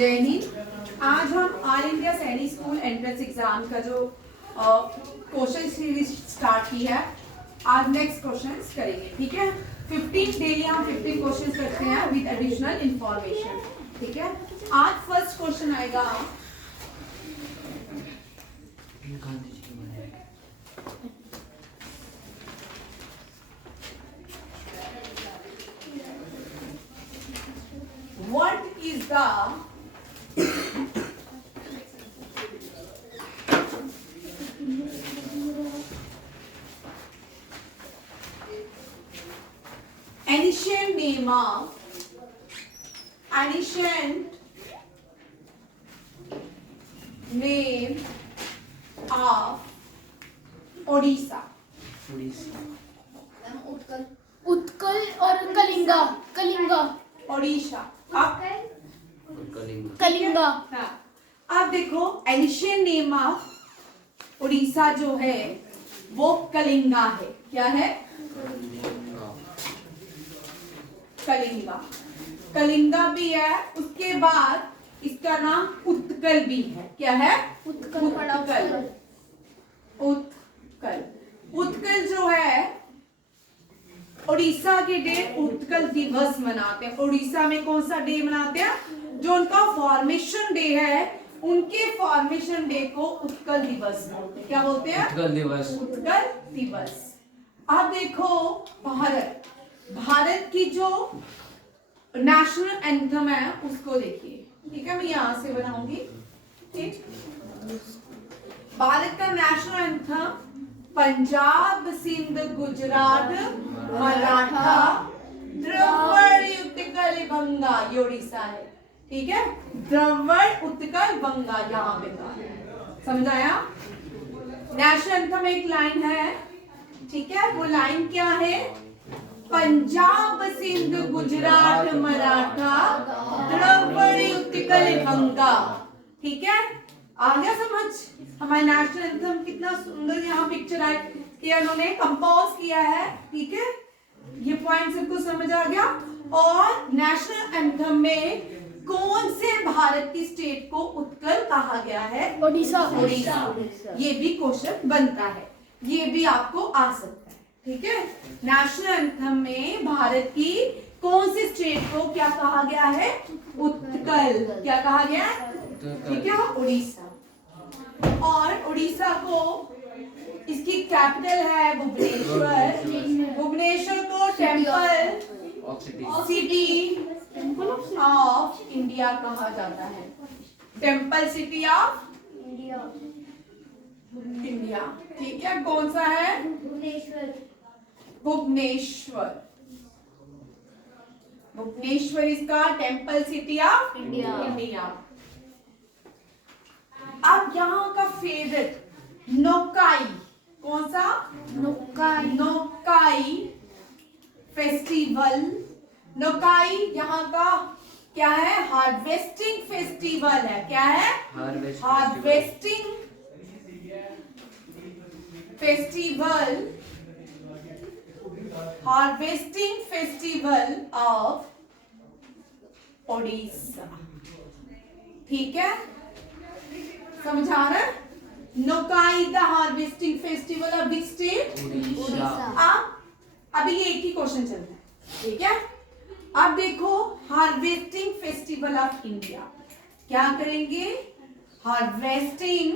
जय हिंद। आज हम ऑल इंडिया सैनिक स्कूल एंट्रेंस एग्जाम का जो क्वेश्चन सीरीज स्टार्ट की है, आज नेक्स्ट क्वेश्चंस करेंगे। ठीक है, 15 डेली हम 15 क्वेश्चंस करते हैं विद एडिशनल इंफॉर्मेशन। ठीक है, आज फर्स्ट क्वेश्चन आएगा What is the ancient name of Odisha? Utkal और कलिंगा ओडिशा। अब कलिंगा। हाँ, अब देखो एंशियंट नेम ऑफ उड़ीसा जो है वो कलिंगा है। क्या है? कलिंगा। कलिंगा भी है, उसके बाद इसका नाम उत्कल भी है। क्या है? उत्कल। उत्कल जो है उड़ीसा के डे उत्कल दिवस मनाते हैं। उड़ीसा में कौन सा डे मनाते हैं? जो उनका फॉर्मेशन डे है, उनके फॉर्मेशन डे को उत्कल दिवस बोलते हैं। क्या बोलते हैं? उत्कल दिवस। उत्कल दिवस। अब देखो भारत की जो नेशनल एंथम है उसको देखिए। ठीक है, मैं यहां से बनाऊंगी। ठीक, भारत का नेशनल एंथम पंजाब, सिंध, गुजरात, मराठा, द्रविड़, उत्कल, बंगा, ये उड़ीसा है। ठीक है, द्रविड़, उत्कल, बंगा यहाँ पे था। समझाया? नेशनल एंथम एक लाइन है। ठीक है, वो लाइन क्या है? पंजाब, सिंध, गुजरात, मराठा, द्रविड़, उत्कल, बंगा। ठीक है, आ गया समझ? हमारे नेशनल एंथम कितना सुंदर यहाँ पिक्चर आए कि उन्होंने कंपोज किया है। ठीक है, ये पॉइंट सबको समझ आ गया। और नेशनल एंथम में कौन से भारत की स्टेट को उत्कल कहा गया है? ओडिशा। ये भी क्वेश्चन बनता है, ये भी आपको आ सकता है। ठीक है, नेशनल एंथम में भारत की कौन सी स्टेट को क्या कहा गया है? उत्कल। क्या कहा गया है? ठीक है, उड़ीसा। और उड़ीसा को इसकी कैपिटल है भुवनेश्वर। भुवनेश्वर को टेम्पल सिटी ऑफ इंडिया कहा जाता है। Temple city of India. ठीक है, कौन सा है? भुवनेश्वर। भुवनेश्वर इसका टेम्पल सिटी ऑफ इंडिया। अब यहाँ का फेवरेट नोकाई। कौन सा? नोकाई फेस्टिवल। नोकाई यहाँ का क्या है? हार्वेस्टिंग फेस्टिवल है। क्या है? Harvesting festival. Harvesting festival of Odisha. ठीक है, समझा रहे? Nuakhai the harvesting festival of which state? Orissa. अभी ये एक ही क्वेश्चन चल रहा है। ठीक है, अब देखो हार्वेस्टिंग फेस्टिवल ऑफ इंडिया क्या करेंगे? Harvesting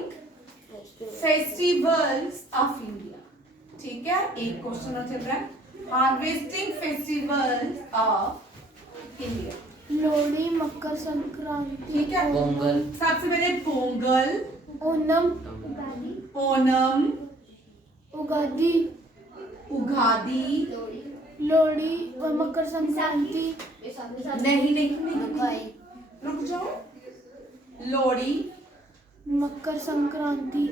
festivals of India. ठीक है, एक क्वेश्चन और चल रहा है। Harvesting festivals of India. Lohri, Makar Sankranti. ठीक है, पोंगल। सबसे पहले पोंगल, ओनम, उगादी, लोहड़ी और मकर संक्रांति। नहीं, रुक जाओ। लोहड़ी, मकर संक्रांति,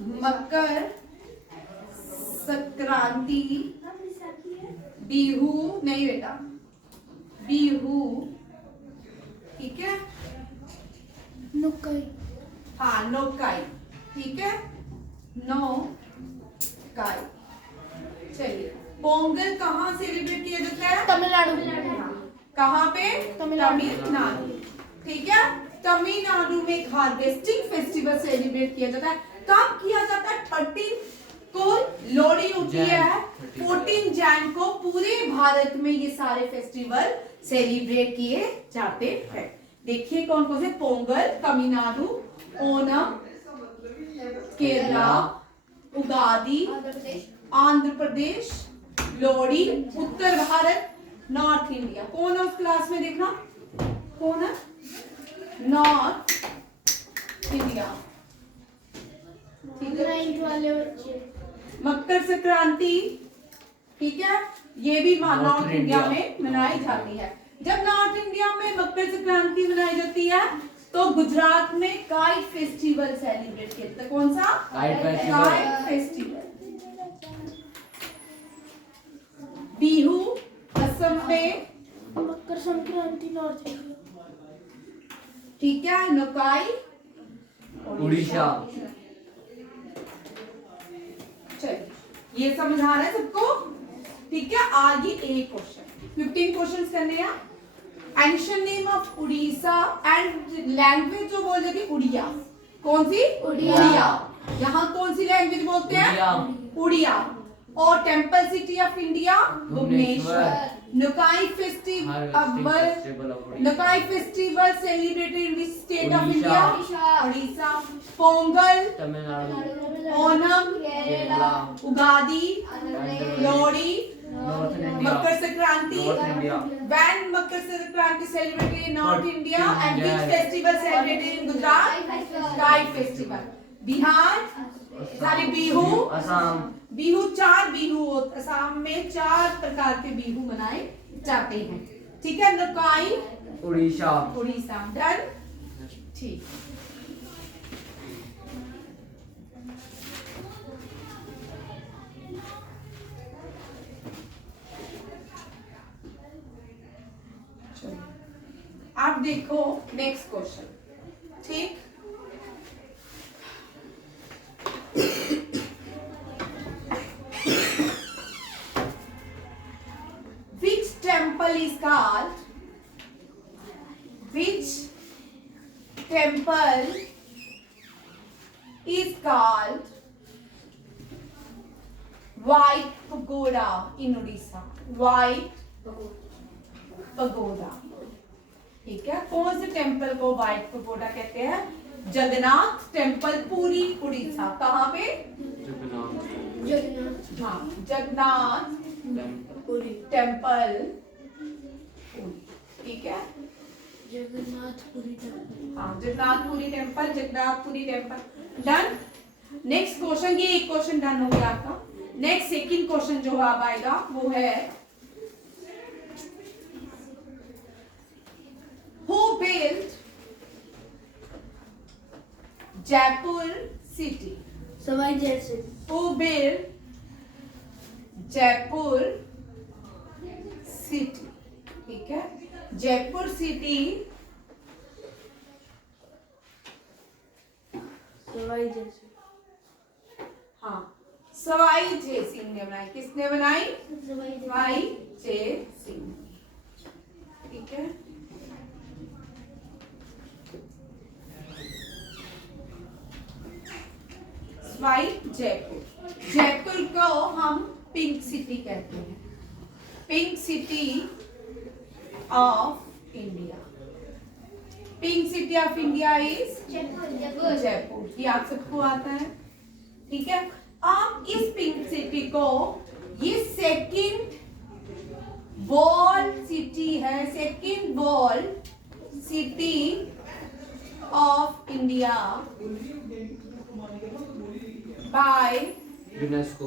मकर संक्रांति, बिहू नहीं बेटा, बिहू। ठीक है, नुक्काई। हाँ, नोकाई। ठीक है, नोकाई। चलिए, पोंगल कहाँ सेलिब्रेट किया जाता है? तमिलनाडु। कहाँ पे? तमिलनाडु। तमिलनाडु। ठीक है, तमिलनाडु में हार्वेस्टिंग फेस्टिवल सेलिब्रेट किया जाता है। कब किया जाता है? 13 को लोहड़ी होती है, 14 जैन को पूरे भारत में ये सारे फेस्टिवल सेलिब्रेट किए जाते हैं। देखिए कौन कौन से? पोंगल तमिलनाडु, ओणम केरला, उगादी आंध्र प्रदेश, लोहड़ी उत्तर भारत, नॉर्थ इंडिया। कौन है उस क्लास में? देखना कौन है? North India. ठीक है, 9th वाले बच्चे। मकर संक्रांति, ठीक है, ये भी नॉर्थ इंडिया में मनाई जाती है। जब नॉर्थ इंडिया में मकर संक्रांति मनाई जाती है तो गुजरात में काइट फेस्टिवल सेलिब्रेट किया जाता है। कौन सा? Kite festival. बिहू असम में, मकर संक्रांति नॉर्थ इंडिया। ठीक है, नुकाई उड़ीसा। चलिए, ये समझ आ रहा है सबको? ठीक है, आगे एक क्वेश्चन, 15 क्वेश्चंस करने हैं। Ancient name of Orissa and language जो बोल रही थी उड़िया। कौन सी? उड़िया। यहाँ कौन सी लैंग्वेज बोलते हैं? उड़िया। और temple city of India Bhubaneswar. Nuakhai festival celebrated in which state of India? Orissa. Pongal Tamil Nadu, Onam Kerala, Ugadi Lohri north India, Makar Sankranti. North India. When Makar Sankranti celebrated in North India and which India. festival celebrated in Gujarat? Kite festival. Bihar सारे बिहू, असम, बिहू 4 बिहू असम में 4 प्रकार के बिहू मनाए जाते हैं। ठीक है, नुकाई Orissa. Orissa. Done? ठीक। आप देखो नेक्स्ट क्वेश्चन। ठीक, which temple is called White Pagoda in Odisha? White Pagoda। ठीक है, कौन से टेम्पल को व्हाइट पगोडा कहते हैं? जगन्नाथ टेम्पल, पूरी उड़ीसा। कहाँ पे? जगन्नाथ। हाँ, जगन्नाथ टेम्पल। ठीक है, जगन्नाथपुरी टेम्पल। हाँ, Jagannathpuri temple, Jagannathpuri temple. Done. Next question, ये एक क्वेश्चन डन हो गया आपका। नेक्स्ट सेकंड क्वेश्चन जो अब आएगा वो है Who built Jaipur city? Sawai जैसे। Who built Jaipur city? ठीक है, जयपुर सिटी सवाई जैसे। हाँ, सवाई जय सिंह ने बनाई। किसने बनाई? सवाई जय सिंह। ठीक है, सवाई जयपुर। जयपुर को हम पिंक सिटी कहते हैं। Pink city of India. Pink city of India is Jaipur. ये आप सबको आता है। ठीक है, आप इस पिंक सिटी को, ये सेकंड वॉल सिटी है, second wall city of India by UNESCO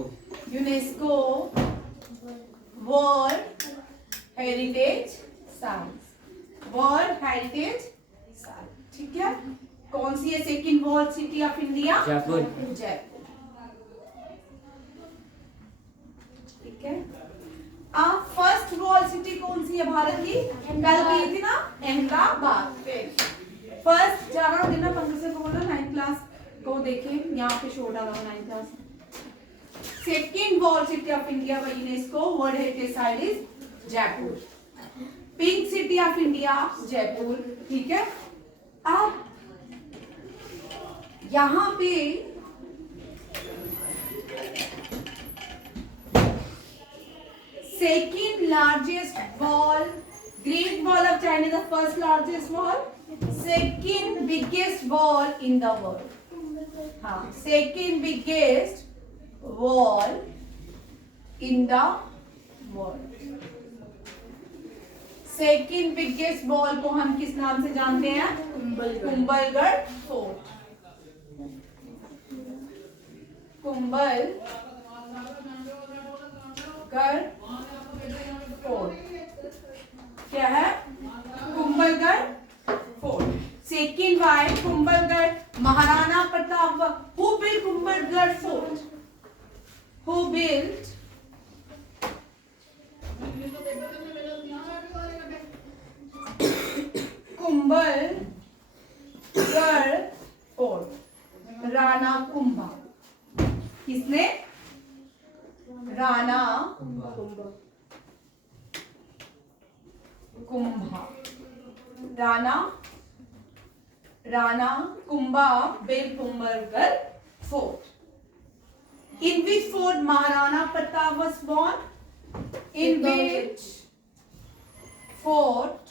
world heritage site. World heritage site. ठीक है, कौन सी है second wall city of India? Jaipur. Jaipur. ठीक है, फर्स्ट वॉल सिटी कौन सी है भारत की? कल की थी ना, अहमदाबाद। फर्स्ट जाना देना पंकज सर को बोला 9th क्लास को देखें, यहाँ पे शो डाला 9th class. Second wall city of India by UNESCO world heritage site is Jaipur. Pink city of India Jaipur, ठीक है। अब यहां पे second largest wall, great wall of China is the first largest wall, second biggest wall in the world. हाँ, second biggest wall in the world. Second biggest wall को हम किस नाम से जानते हैं? कुंभलगढ़ फोर्ट। कुंभलगढ़ फोर्ट क्या है? Kumbhalgarh fort. Second why Kumbhalgarh, Maharana Pratap. Who built Kumbhalgarh fort? Who built Kumbhalgarh fort? Rana Kumbha. किसने? Rana Kumbha. Rana Kumbha built Kumbhalgarh fort. In which fort Maharana Pratap was born? In which fort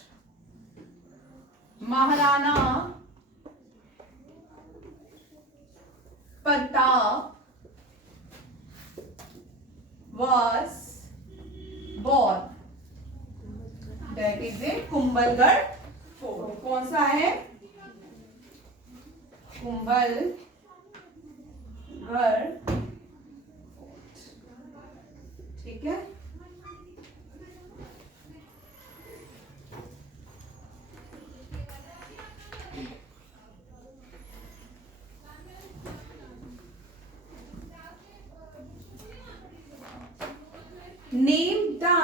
Maharana Pratap was born? That is a Kumbhalgarh fort. कौन सा है? Kumbhalgarh fort, ठीक है। Name the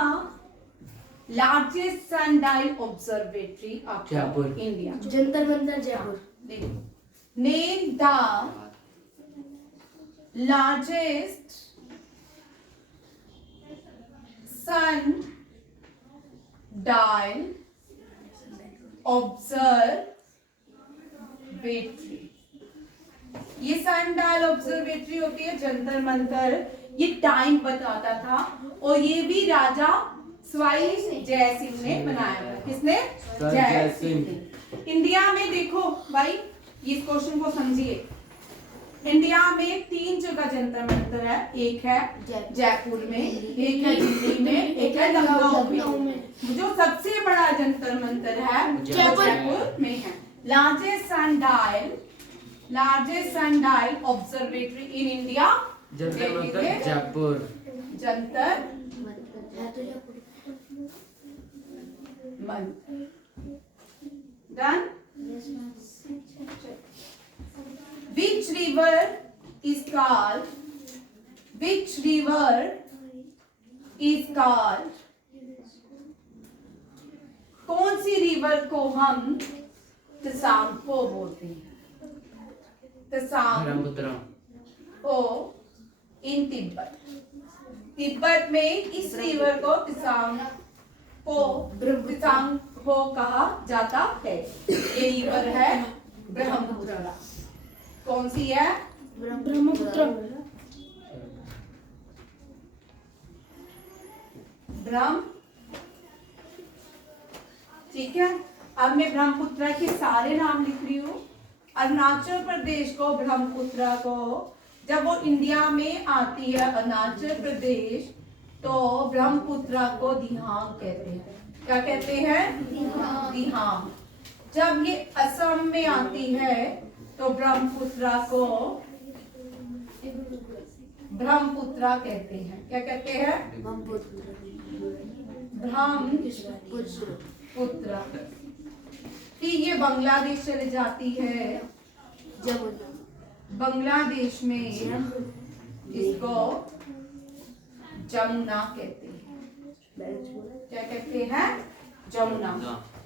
largest sundial observatory of Jaipur. India. Jantar Mantar Jaipur. Name the largest sundial observatory। ये sundial observatory होती है जंतर मंतर। ये time बताता था और ये भी राजा स्वाई जय सिंह ने बनाया था। किसने? जय सिंह ने। इंडिया में देखो भाई, इस क्वेश्चन को समझिए। इंडिया में 3 जगह जंतर मंतर है। एक है जयपुर में, एक है दिल्ली में, एक है लखनऊ में। जो सबसे बड़ा जंतर मंतर है जयपुर में है। Largest sundial observatory in India Jantar Mantar Jaipur. Jantar है तो Jaipur. Mantar. Done. Which river is called कौन सी रिवर को हम त्सांगपो बोलते हैं? ब्रह्मपुत्र। त्सांगपो इन तिब्बत में इस रिवर को त्सांगपो कहा जाता है। ये रिवर है ब्रह्मपुत्र। कौन सी है? ब्रह्मपुत्र। ठीक है। अब मैं ब्रह्मपुत्र के सारे नाम लिख रही हूँ। अरुणाचल प्रदेश को ब्रह्मपुत्र को, जब वो इंडिया में आती है अरुणाचल प्रदेश, तो ब्रह्मपुत्र को दिहांग कहते हैं। क्या कहते हैं? दिहांग। जब ये असम में आती है तो ब्रह्मपुत्र को ब्रह्मपुत्र कहते हैं। क्या कहते हैं? ब्रह्मपुत्र। कि ये बांग्लादेश चले जाती है। बांग्लादेश में इसको जमुना कहते हैं। क्या कहते हैं? जमुना।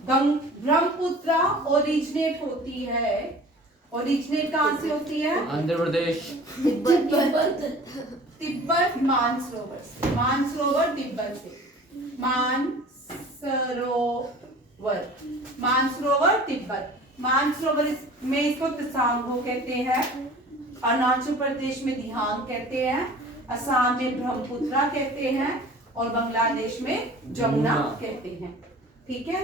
ब्रह्मपुत्र ओरिजिनेट होती है। ओरिजिनेट कहाँ से होती है? आंध्र प्रदेश। तिब्बत मानसरोवर से। मानसरोवर तिब्बत से। मानसरोवर तिब्बत, मानसरोवर में इसको तसांगो कहते हैं, अरुणाचल प्रदेश में दिहांग कहते हैं, असम में ब्रह्मपुत्रा कहते हैं और बांग्लादेश में जमुना कहते हैं। ठीक है,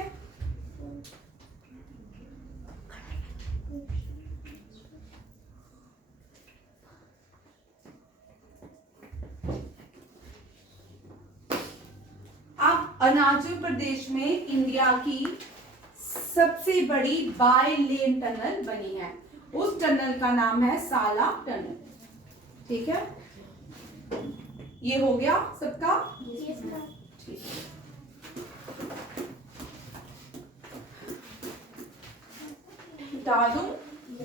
अब अरुणाचल प्रदेश में इंडिया की सबसे बड़ी बाय लेन टनल बनी है, उस टनल का नाम है साला टनल। ठीक है, ये हो गया सबका। ठीक है, बता दूं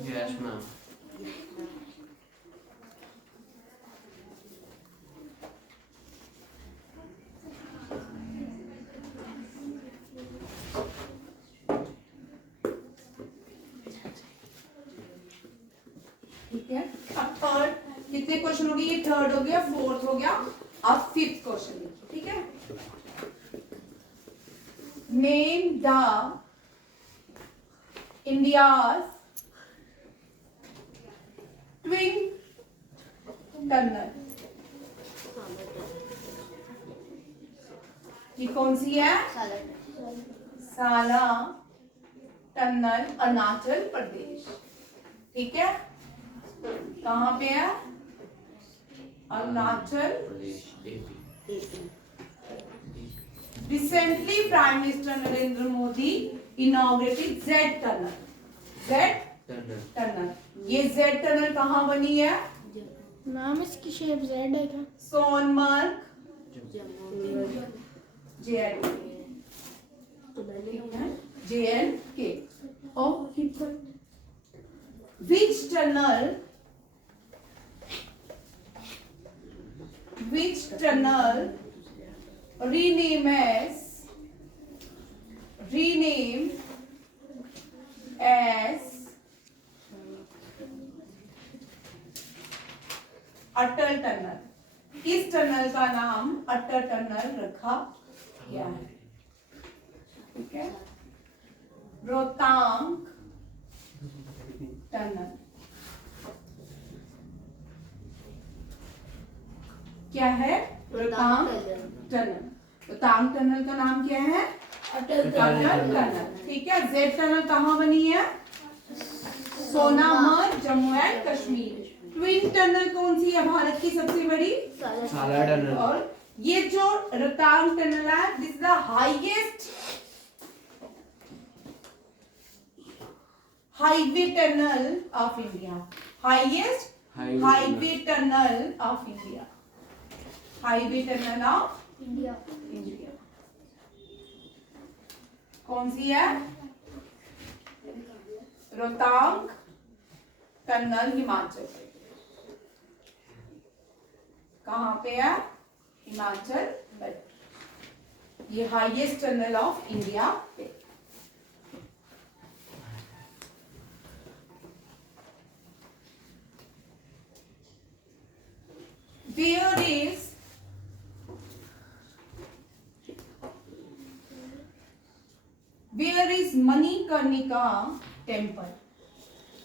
यस मैम। ठीक है, अब थर्ड कितने क्वेश्चन हो गए? ये थर्ड हो गया, फोर्थ हो गया, अब फिफ्थ क्वेश्चन देखिए। ठीक है, name the India's twin tunnel. ये कौन सी है? साला टनल, अरुणाचल प्रदेश। ठीक है, कहाँ पे है? Arunachal. Recently, Prime Minister Narendra Modi inaugurated Z Tunnel. Z Tunnel. ये Z Tunnel कहाँ बनी है? नाम इसकी शेप जेड है क्या? Sonmarg, JNK. Oh, which tunnel rename as Atal tunnel. इस टनल का नाम अटल टनल रखा गया है। ठीक है, रोहतांग टनल। क्या है? रोहतांग टनल। रोहतांग टनल का नाम क्या है? अटल टनल। ठीक है, जेड टनल कहाँ बनी है? Sonamarg, Jammu and Kashmir. Twin tunnel कौन सी है भारत की सबसे बड़ी? साला टनल। और ये जो रोहतांग टनल है, this is the highest highway tunnel of India. Highest highway tunnel of India. Highway tunnel of India. India कौन सी है? रोहतांग टनल, हिमाचल। कहाँ पे है? हिमाचल प्रदेश। ये हाईएस्ट टनल ऑफ इंडिया है। Where is Manikarnika temple?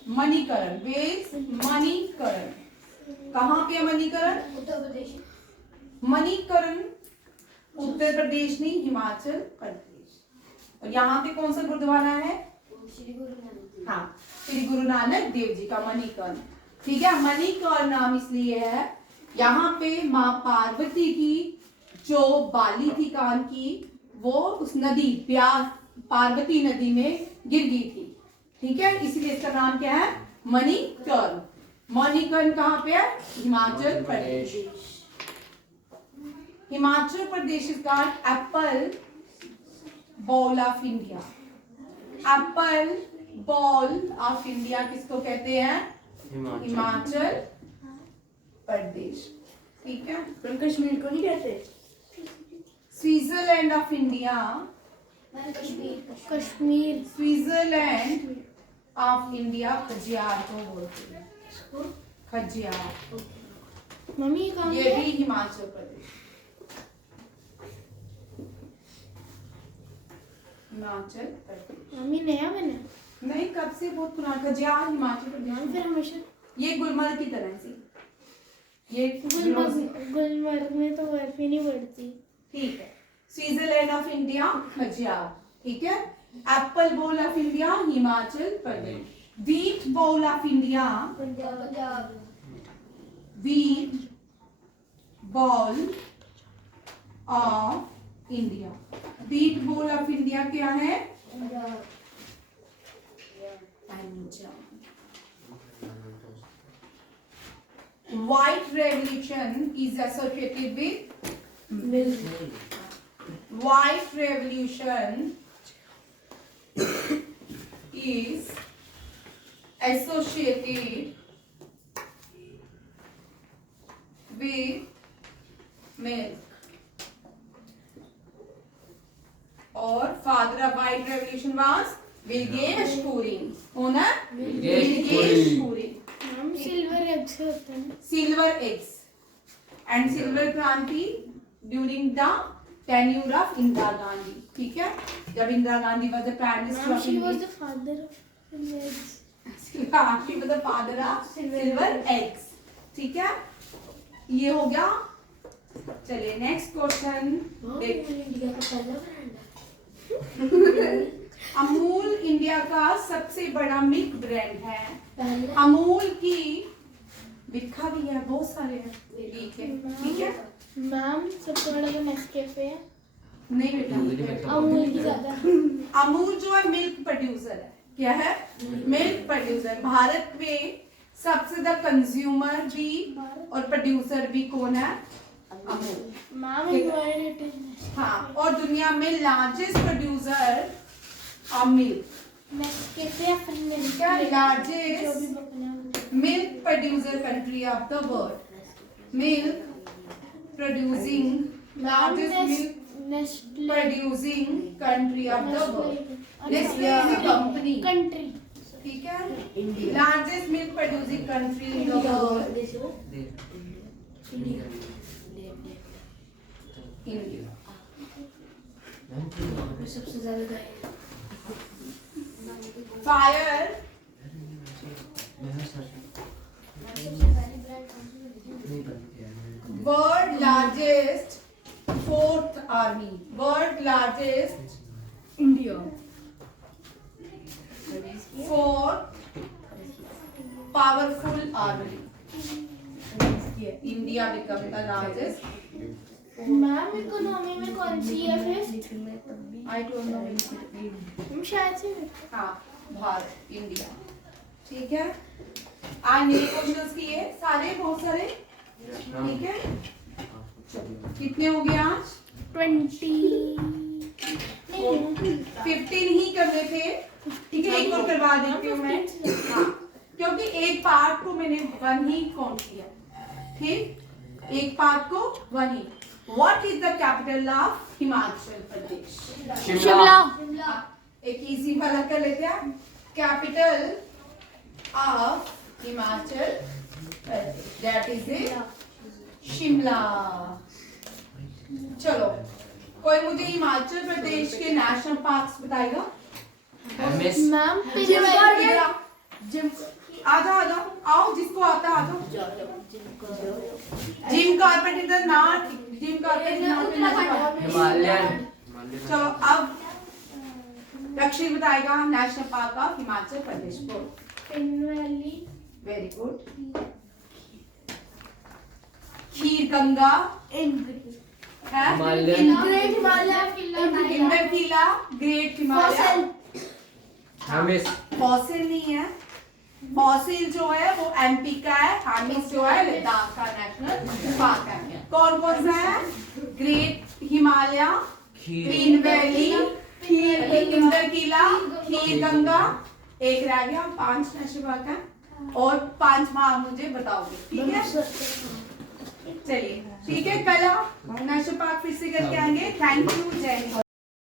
Manikaran, where is Manikaran? कहाँ पे है मणिकरण? उत्तर प्रदेश। मणिकरण उत्तर प्रदेश नहीं, हिमाचल प्रदेश। और यहाँ पे कौन सा गुरुद्वारा है? श्री गुरु नानक। हाँ, श्री गुरु नानक देव जी का मणिकर्ण। ठीक है, मणिकर्ण नाम इसलिए है, यहाँ पे माँ पार्वती की जो बाली थी कान की, वो उस नदी प्यास पार्वती नदी में गिर गई थी। ठीक है, इसलिए इसका नाम क्या है? मणिकर्ण। मणिकर्ण कहाँ पे है? Himachal Pradesh. Himachal Pradesh is called apple bowl of India. Apple bowl of India किसको कहते हैं? हिमाचल प्रदेश। ठीक है, कश्मीर को नहीं कहते? Switzerland of India. Kashmir. Switzerland of India Khajjiar को बोलते हैं। खजियार, मम्मी कहाँ ये पे? भी हिमाचल प्रदेश। हिमाचल प्रदेश। मम्मी नया बना नहीं, कब से बहुत पुराना खजियार हिमाचल प्रदेश। फिर हमेशा ये गुलमर्ग की तरह से, ये गुलमर्ग में तो बर्फ ही नहीं पड़ती। ठीक है। स्विट्जरलैंड ऑफ इंडिया खजियार, ठीक है। Apple bowl of India Himachal Pradesh. Wheat bowl of India, Punjab. Wheat ball of India. Wheat ball of India क्या है? Punjab. White revolution is associated with White revolution is associated with milk. Or father of white revolution was Vilgesh Purin. Owner Vilgesh Purin. हम silver egg से होते हैं। Silver eggs and silver क्रांति during the tenure of Indira Gandhi. ठीक है, जब Indira Gandhi was the prime minister Ma'am, of she was India. the father of eggs. She was the father of silver eggs. ठीक है, ये हो गया। चलिए नेक्स्ट क्वेश्चन देख। इंडिया का पहला ब्रांड है। अमूल इंडिया का सबसे बड़ा मिल्क ब्रांड है। पहला अमूल की लिखा भी है, बहुत सारे हैं, ठीक है, ठीक है। मैम सबसे बड़ा तो नेस्कैफे है। नहीं बेटा, अमूल की ज्यादा। अमूल जो है मिल्क प्रोड्यूसर है। क्या है? Milk producer. भारत में सबसे ज्यादा कंज्यूमर भी और प्रोड्यूसर भी कौन है? अमूल। मैम ठीक इनवायरमेंट हाँ, और दुनिया में largest producer of milk, Nescafe या फिर मिल्क क्या जो भी लार्जेस्ट बकना milk producer country of the world. Milk producing largest milk Nestle producing country of the world. Nestle is a company, country. ठीक है। Largest milk producing country in the world India. सबसे ज्यादा fire world largest fourth army, world largest India. Fourth powerful army. India become the largest. Ma'am economy में कौन सी है fifth? I don't know. हम शायद से हाँ, भारत, इंडिया, ठीक है। आज नए क्वेश्चंस किए सारे, बहुत सारे, ठीक है। कितने हो गए आज? 20 15 ही करने थे, ठीक है। एक और करवा देती हूँ मैं, हाँ, क्योंकि एक पार्ट को मैंने 1 ही काउंट किया, ठीक। एक पार्ट को 1 ही। What is the capital of Himachal Pradesh? Shimla. एक इजी वाला कर लेते हैं। Capital of Himachal Pradesh, that is it, Shimla. चलो, कोई मुझे हिमाचल प्रदेश के नेशनल पार्क्स बताएगा? मैम जिम, आ जाओ, आओ, जिसको आता आ जाओ। जिम कॉर्बेट इधर ना, जिम कॉर्बेट हिमालयन। चलो, अब रक्षित बताएगा national park of Himachal Pradesh को। Pin valley. Very good. Kheer Ganga है, Himalayan. Great Himalaya Indra Kila, great Himalaya. हमेश फॉसिल नहीं है, फॉसिल जो है वो एमपी का है, हामिस जो है लद्दाख का नेशनल पार्क है। कौन कौन सा है? Great Himalaya, green valley, Indra Kila, Kheer Ganga, एक रह गया। 5 नेशनल पार्क है और 5वां आप मुझे बताओगे, ठीक है। चलिए, ठीक है, कल नेशनल पार्क फिर से करके आएंगे। थैंक यू, जय हिंद।